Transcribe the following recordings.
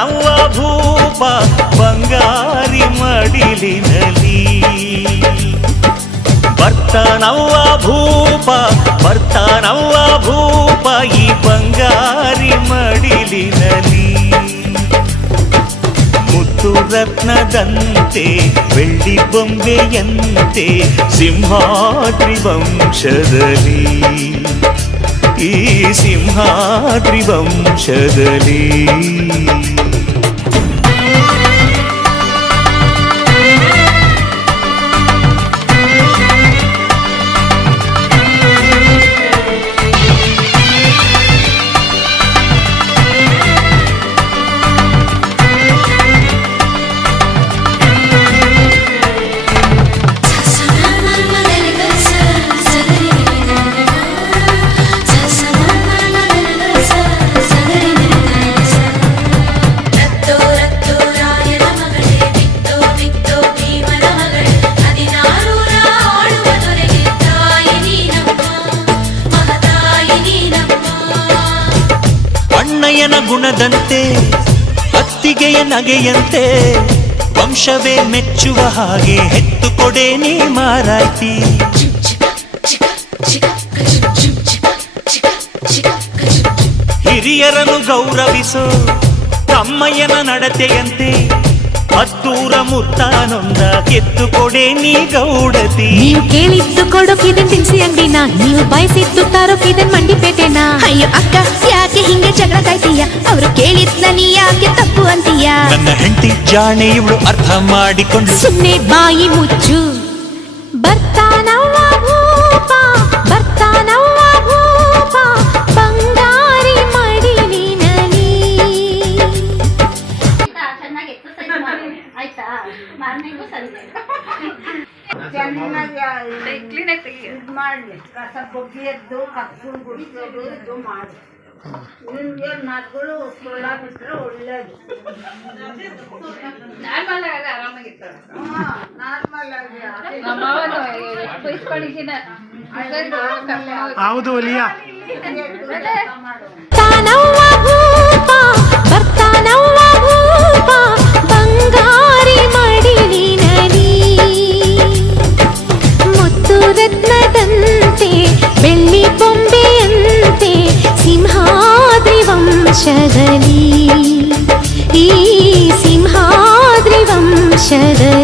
ಬರ್ತಾನವ್ವ ಭೂಪ ಬಂಗಾರಿ ಮಡಿಲಿನಲಿ ಬರ್ತಾನವ್ವ ಭೂಪ ಬರ್ತಾನವ್ವ ಭೂಪ ಈ ಬಂಗಾರಿ ಮಡಿಲಿನಲಿ ಮುತ್ತು ರತ್ನದಂತೆ, ಬೆಳ್ಳಿ ಬೊಂಬೆಯಂತೆ, ಸಿಂಹಾದ್ರಿ ವಂಶದಲ್ಲಿ. ಈ ಸಿಂಹಾದ್ರಿ ವಂಶದಲ್ಲಿ ಅಣ್ಣಯ್ಯನ ಗುಣದಂತೆ ಅತ್ತಿಗೆಯ ನಗೆಯಂತೆ, ವಂಶವೇ ಮೆಚ್ಚುವ ಹಾಗೆ ಹೆತ್ತು ಕೊಡೆ ನೀ ಮಾರಾಯ್ತಿ. ಹಿರಿಯರನ್ನು ಗೌರವಿಸೋ, ತಮ್ಮಯ್ಯನ ನಡತೆಯಂತೆ ಹತ್ತೂರ ಮುತ್ತಾನೊಂದ ಕೆತ್ತು ಕೊಡೆ ನೀ ಗೌಡತಿ. ನೀವು ಕೇಳಿದ್ದು ಕೊಡೋಕಿದೆ ತಿನ್ಸಿ ಅಂಗಡಿನ ನೀವು ಬಯಸಿದ್ದು ತಾರೋಕಿದೆ ಮಂಡಿಪೇಟೆನ. ಅಯ್ಯೋ ಅಕ್ಕ ಯಾಕೆ ಹಿಂಗೆ ಜಗಳ ಕಾಯ್ತೀಯ? ಅವರು ಕೇಳಿದ್ನ ನೀ ಯಾಕೆ ತಪ್ಪು ಅಂತೀಯ? ನನ್ನ ಹೆಂಡತಿ ಜಾಣೆ ಇವಳು ಅರ್ಥ ಮಾಡಿಕೊಂಡು ಸುಮ್ಮನೆ ಬಾಯಿ ಮುಚ್ಚು. ಬರ್ತಾನವ್ವ ಇದು ಮಾಡಲಿ ಕಸ ಬಗ್ಗಿಯದ್ದು ಕಪ್ಪು ಗುಡಿಸೋದು ಇದು ಮಾಡಿ ನಿಮ್ಗೆ ಒಳ್ಳೇದು ನಾರ್ಮಲ್ ಆಗಿ ಆರಾಮಾಗಿರ್ತಾರೆ. ನಾರ್ಮಲ್ ಆಗಿ ಹೌದು ವಂಶದಲ್ಲಿ ಈ ಸಿಂಹಾದ್ರಿ ವಂಶದಲ್ಲಿ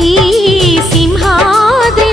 ಈ ಸಿಂಹಾದ್ರಿ